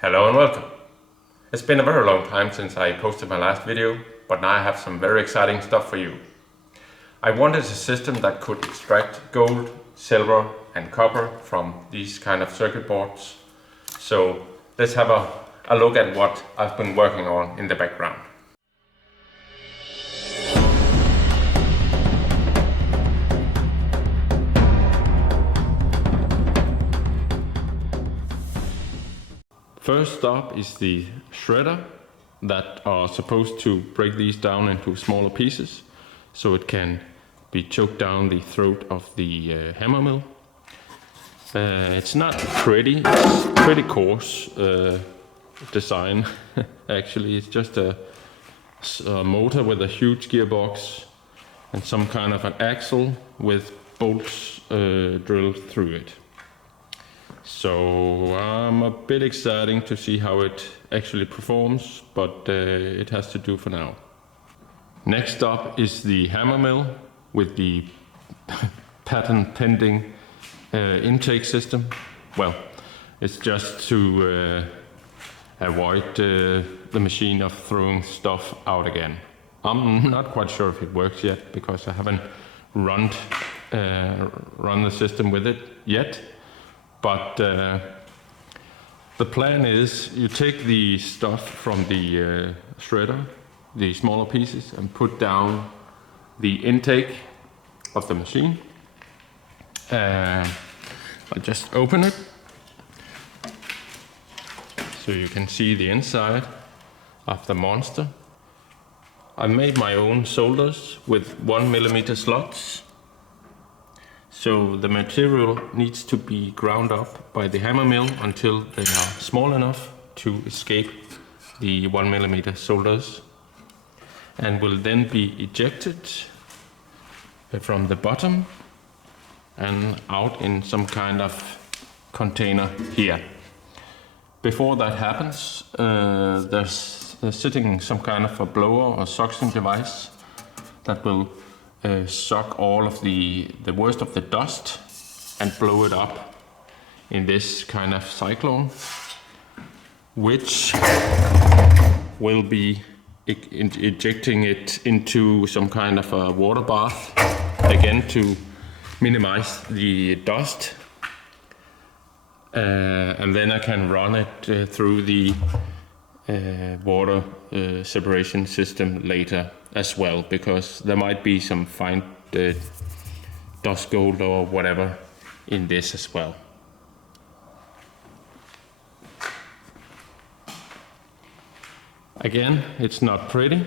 Hello and welcome. It's been a very long time since I posted my last video, but now I have some very exciting stuff for you. I wanted a system that could extract gold, silver and copper from these kind of circuit boards. So let's have a look at what I've been working on in the background. First up is the shredder that are supposed to break these down into smaller pieces so it can be choked down the throat of the Hammermill. It's not pretty, it's pretty coarse design actually. It's just a motor with a huge gearbox and some kind of an axle with bolts drilled through it. So I'm a bit excited to see how it actually performs, but it has to do for now. Next up is the Hammermill with the patent pending intake system. Well, it's just to avoid the machine of throwing stuff out again. I'm not quite sure if it works yet because I haven't run the system with it yet. But the plan is you take the stuff from the shredder, the smaller pieces, and put down the intake of the machine. I'll just open it so you can see the inside of the monster. I made my own solders with 1mm slots. So the material needs to be ground up by the Hammermill until they are small enough to escape the 1mm solders, and will then be ejected from the bottom and out in some kind of container here. Before that happens, there's sitting some kind of a blower or suction device that will suck all of the worst of the dust and blow it up in this kind of cyclone, which will be ejecting it into some kind of a water bath, again to minimize the dust, and then I can run it through the water separation system later as well, because there might be some fine dust gold or whatever in this as well. Again, it's not pretty,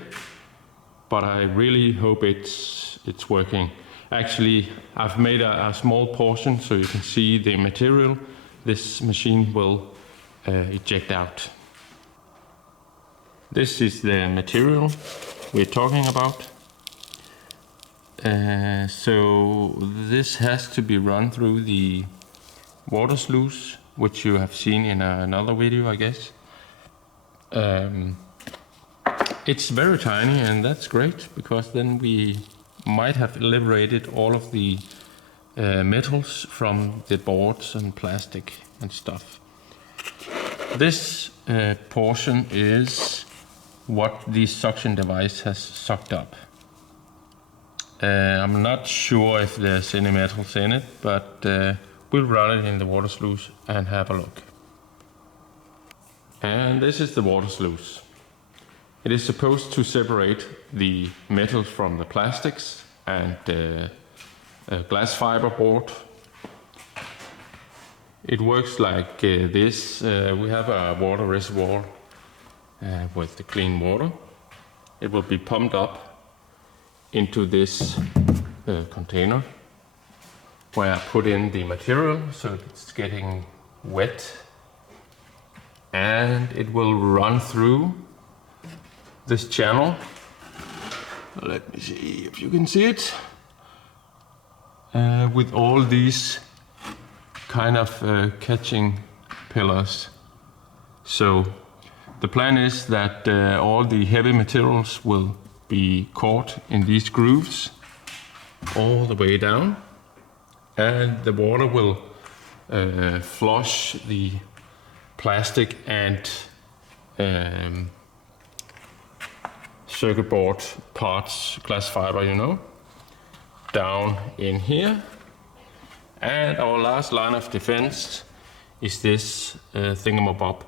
but I really hope it's working. Actually, I've made a small portion so you can see the material this machine will eject out. This is the material we're talking about. So this has to be run through the water sluice, which you have seen in another video, I guess. It's very tiny, and that's great, because then we might have liberated all of the metals from the boards and plastic and stuff. This portion is what the suction device has sucked up. I'm not sure if there's any metals in it, but we'll run it in the water sluice and have a look. And this is the water sluice. It is supposed to separate the metals from the plastics and a glass fiber board. It works like this. We have a water reservoir with the clean water. It will be pumped up into this container where I put in the material so it's getting wet, and it will run through this channel. Let me see if you can see it, with all these kind of catching pillars. So the plan is that all the heavy materials will be caught in these grooves all the way down, and the water will flush the plastic and circuit board parts, glass fiber, you know, down in here. And our last line of defense is this thingamabob,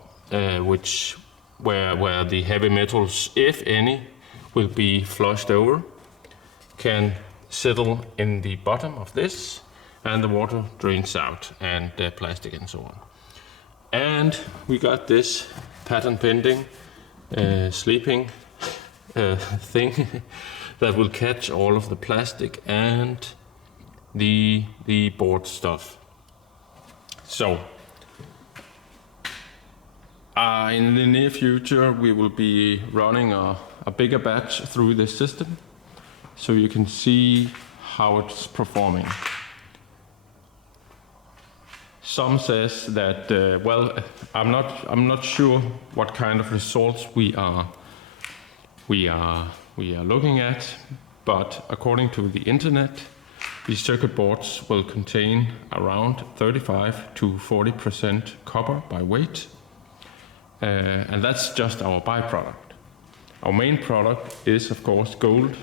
where the heavy metals, if any, will be flushed over, can settle in the bottom of this, and the water drains out, and plastic and so on. And we got this patent pending sleeping thing that will catch all of the plastic and the board stuff. So in the near future we will be running a bigger batch through this system, so you can see how it's performing. Some says that well, I'm not sure what kind of results we are looking at, but according to the internet, these circuit boards will contain around 35 to 40% copper by weight, and that's just our byproduct. Our main product is of course gold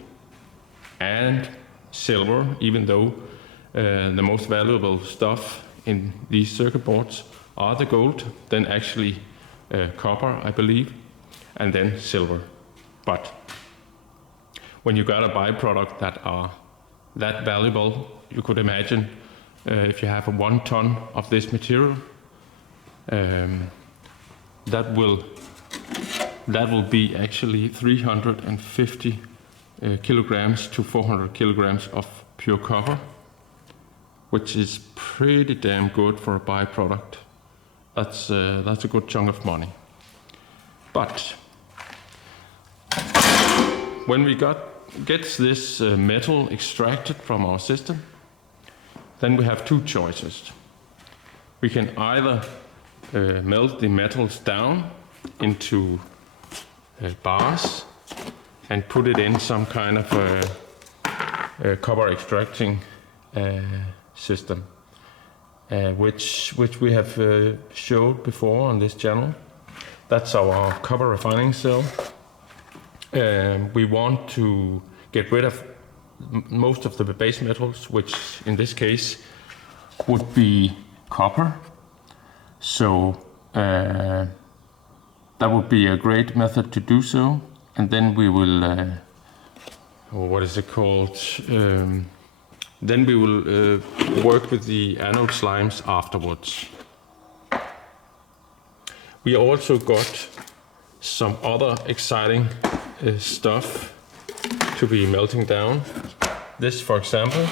and silver, even though the most valuable stuff in these circuit boards are the gold, then actually copper, I believe, and then silver. But when you got a byproduct that are that valuable, you could imagine if you have 1 ton of this material, that will be actually 350 kilograms to 400 kilograms of pure copper, which is pretty damn good for a byproduct. That's a good chunk of money. But when we gets this metal extracted from our system, then we have 2 choices. We can either melt the metals down into bars and put it in some kind of a copper extracting system, which we have showed before on this channel. That's our copper refining cell. We want to get rid of most of the base metals, which in this case would be copper. So that would be a great method to do so. And then we will, what is it called? Then we will work with the anode slimes afterwards. We also got some other exciting stuff to be melting down. This, for example,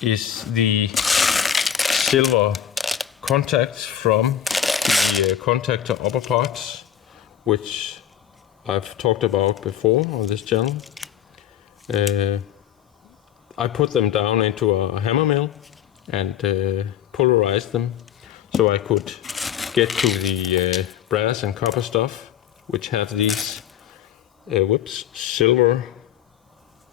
is the silver contacts from the contactor upper parts, which I've talked about before on this channel. I put them down into a Hammermill and pulverize them so I could get to the brass and copper stuff, which have these silver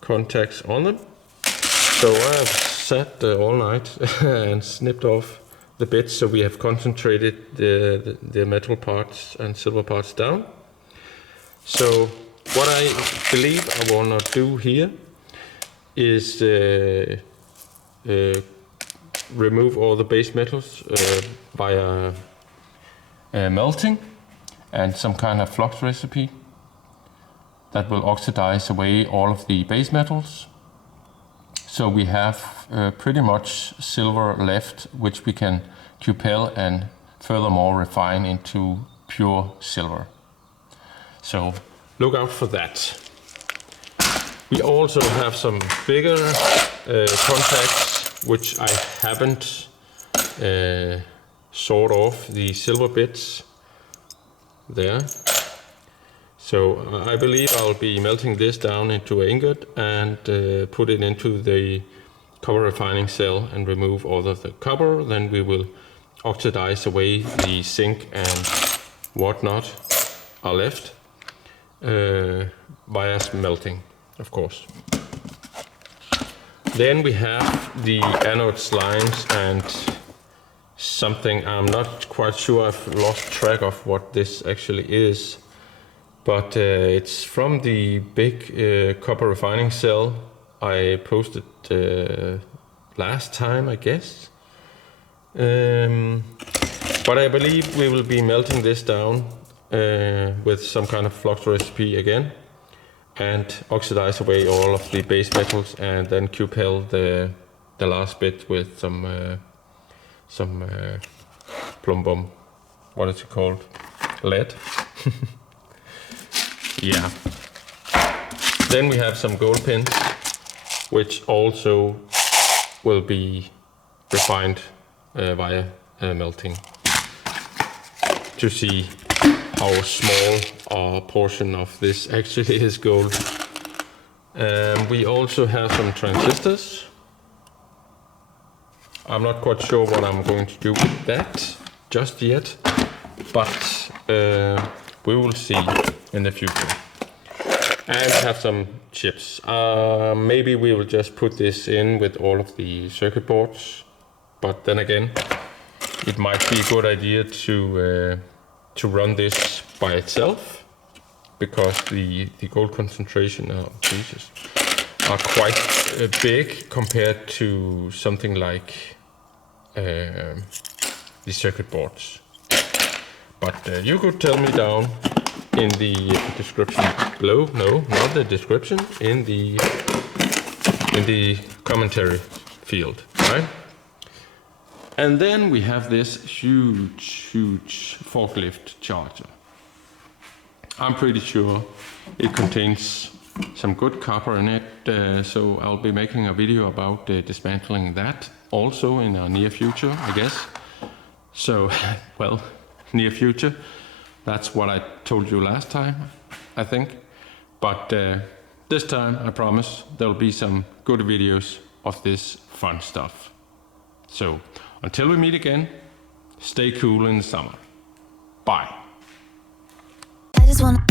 contacts on them. So I have sat all night and snipped off the bits, so we have concentrated the metal parts and silver parts down. So what I believe I want to do here is remove all the base metals via melting and some kind of flux recipe that will oxidize away all of the base metals. So we have pretty much silver left, which we can cupel and furthermore refine into pure silver. So look out for that. We also have some bigger contacts, which I haven't sawed off the silver bits there. So I believe I'll be melting this down into an ingot and put it into the copper refining cell and remove all of the copper. Then we will oxidize away the zinc and whatnot are left via melting, of course. Then we have the anode slimes and something. I'm not quite sure, I've lost track of what this actually is, but it's from the big copper refining cell I posted last time, I guess. But I believe we will be melting this down with some kind of flux recipe again, and oxidize away all of the base metals, and then cupel the last bit with some plumbum. What is it called? Lead. Yeah. Then we have some gold pins, which also will be refined via melting, to see how small a portion of this actually is gold. We also have some transistors. I'm not quite sure what I'm going to do with that just yet, but we will see in the future. And have some chips. Maybe we will just put this in with all of the circuit boards, but then again, it might be a good idea to run this by itself, because the gold concentration Jesus, are quite big compared to something like the circuit boards. But you could tell me down in the description below. No, not the description, in the commentary field, right? And then we have this huge forklift charger. I'm pretty sure it contains some good copper in it, so I'll be making a video about dismantling that also in the near future, I guess. So, well, near future, that's what I told you last time, I think. But this time, I promise, there'll be some good videos of this fun stuff. So, until we meet again, stay cool in the summer. Bye. I just wanna